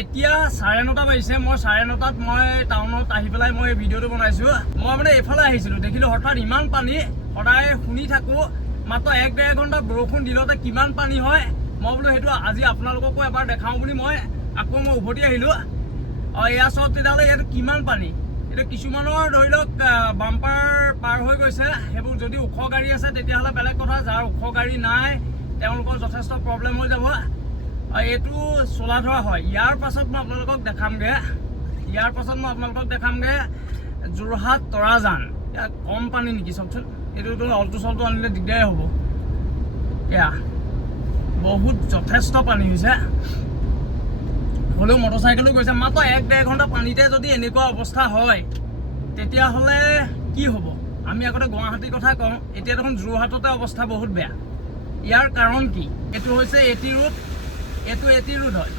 এতিয়া 9:30 বাজিছে। মই 9:30 মই টাউনত আহি পেলাই মই ভিডিঅ'টো বনাইছোঁ। মই মানে এইফালে আহিছিলোঁ, দেখিলোঁ হঠাৎ ইমান পানী। সদায় শুনি থাকোঁ মাত্ৰ 1-1.5 ঘণ্টা বৰষুণ দিলতে কিমান পানী হয়। মই বোলো সেইটো আজি আপোনালোককো এবাৰ দেখাওঁ বুলি মই উভতি আহিলোঁ। এয়া চব তেতিয়াহ'লে ইয়াত কিমান পানী। এতিয়া কিছুমানৰ ধৰি লওক বাম্পাৰ পাৰ হৈ গৈছে, সেইবোৰ যদি ওখ গাড়ী আছে তেতিয়াহ'লে বেলেগ কথা। যাৰ ওখ গাড়ী নাই তেওঁলোকৰ যথেষ্ট প্ৰব্লেম হৈ যাব। এইটো চলা ধৰা হয়। ইয়াৰ পাছত মই আপোনালোকক দেখামগৈ যোৰহাট তৰাজান। ইয়াত কম পানী নেকি চাওকচোন। এইটোতো অলটো চলটো আনিলে দিগদাৰে হ'ব। এয়া বহুত যথেষ্ট পানী হৈছে। হ'লেও মটৰচাইকেলো গৈছে। মাত্ৰ 1-1.5 ঘণ্টা পানীতে যদি এনেকুৱা অৱস্থা হয় তেতিয়াহ'লে কি হ'ব। আমি আগতে গুৱাহাটীৰ কথা কওঁ, এতিয়া দেখোন যোৰহাটতে অৱস্থা বহুত বেয়া। ইয়াৰ কাৰণ কি? এইটো হৈছে এটি ৰোড। এইটো এটি ৰোড হয়।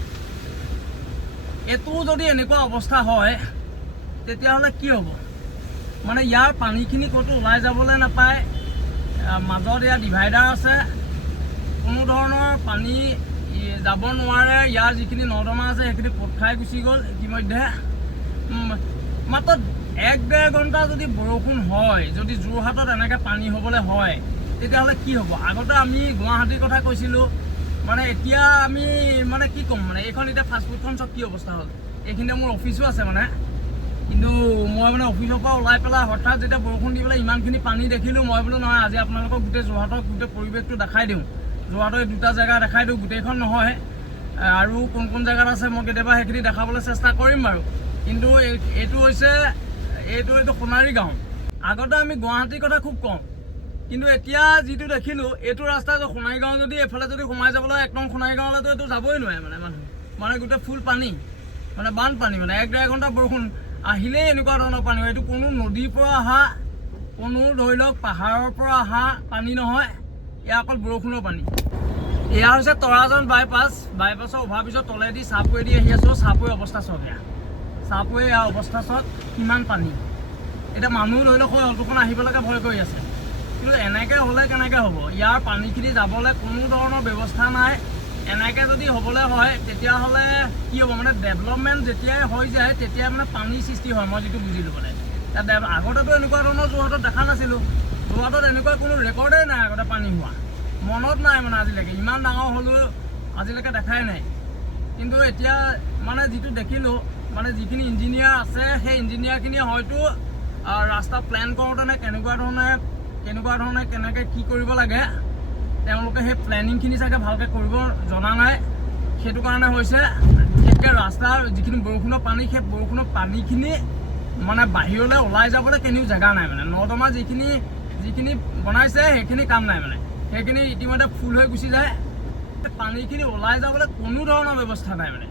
এইটো যদি এনেকুৱা অৱস্থা হয় তেতিয়াহ'লে কি হ'ব। মানে ইয়াৰ পানীখিনি ক'তো ওলাই যাবলৈ নাপায়। মাজত ইয়াৰ ডিভাইডাৰ আছে, কোনো ধৰণৰ পানী যাব নোৱাৰে। ইয়াৰ যিখিনি নৰ্দমা আছে সেইখিনি পোত খাই গুচি গ'ল ইতিমধ্যে। মাত্ৰ 1-1.5 ঘণ্টা যদি বৰষুণ হয়, যদি যোৰহাটত এনেকৈ পানী হ'বলৈ হয় তেতিয়াহ'লে কি হ'ব। আগতে আমি গুৱাহাটীৰ কথা কৈছিলোঁ, মানে এতিয়া আমি মানে কি ক'ম, মানে এইখন এতিয়া ফাষ্টফুডখন চব কি অৱস্থা হ'ল। এইখিনিতে মোৰ অফিচো আছে মানে, কিন্তু মই মানে অফিচৰ পৰা ওলাই পেলাই হঠাৎ যেতিয়া বৰষুণ দি পেলাই ইমানখিনি পানী দেখিলোঁ, মই বোলো নহয় আজি আপোনালোকক গোটেই যোৰহাটৰ গোটেই পৰিৱেশটো দেখাই দিওঁ। যোৰহাটৰ 2টা জেগা দেখাই দিওঁ, গোটেইখন নহয় আৰু কোন কোন জেগাত আছে মই কেতিয়াবা সেইখিনি দেখাবলৈ চেষ্টা কৰিম বাৰু। কিন্তু এইটো সোণাৰী গাঁও। আগতে আমি গুৱাহাটীৰ কথা খুব কওঁ, কিন্তু এতিয়া যিটো দেখিলোঁ এইটো ৰাস্তা সোণাৰী গাঁও যদি এইফালে যদি সোমাই যাবলৈ একদম সোণাৰী গাঁৱলৈতো এইটো যাবই নোৱাৰে মানে গোটেই ফুল পানী, মানে বানপানী। মানে 1-1.5 ঘণ্টা বৰষুণ আহিলেই এনেকুৱা ধৰণৰ পানী হয়। এইটো কোনো নদীৰ পৰা অহা, কোনো ধৰি লওক পাহাৰৰ পৰা অহা পানী নহয়, এয়া অকল বৰষুণৰ পানী। এয়া হৈছে তৰাজান বাইপাছৰ অভাৰব্ৰিজৰ তলেদি চাপৱেদি আহি আছোঁ। চাপৱে অৱস্থা চাওক, চাপৱে এয়া অৱস্থা চাওক কিমান পানী। এতিয়া মানুহ ধৰি লওক সেই অল্টোখন আহিবলৈকে ভয় কৰি আছে, কিন্তু এনেকৈ হ'লে কেনেকৈ হ'ব। ইয়াৰ পানীখিনি যাবলৈ কোনো ধৰণৰ ব্যৱস্থা নাই। এনেকৈ যদি হ'বলৈ হয় তেতিয়াহ'লে কি হ'ব, মানে ডেভেলপমেণ্ট যেতিয়াই হৈ যায় তেতিয়াই মানে পানীৰ সৃষ্টি হয়। মই যিটো বুজিলোঁ মানে আগতেতো এনেকুৱা ধৰণৰ যোৰহাটত দেখা নাছিলোঁ। যোৰহাটত এনেকুৱা কোনো ৰেকৰ্ডেই নাই আগতে পানী হোৱা, মনত নাই মানে আজিলৈকে। ইমান ডাঙৰ হ'লেও আজিলৈকে দেখাই নাই। কিন্তু এতিয়া মানে যিটো দেখিলোঁ, মানে যিখিনি ইঞ্জিনিয়াৰ আছে সেই ইঞ্জিনিয়াৰখিনিয়ে হয়তো ৰাস্তা প্লেন কৰোঁতেনে কেনেকৈ কি কৰিব লাগে তেওঁলোকে সেই প্লেনিংখিনি চাগে ভালকৈ কৰিব জনা নাই। সেইটো কাৰণে হৈছে বিশেষকৈ ৰাস্তাৰ যিখিনি বৰষুণৰ পানী, সেই বৰষুণৰ পানীখিনি মানে বাহিৰলৈ ওলাই যাবলৈ কেনিও জেগা নাই। মানে নৰ্দমা যিখিনি বনাইছে সেইখিনি কাম নাই, মানে সেইখিনি ইতিমধ্যে ফুল হৈ গুচি যায়। পানীখিনি ওলাই যাবলৈ কোনো ধৰণৰ ব্যৱস্থা নাই মানে।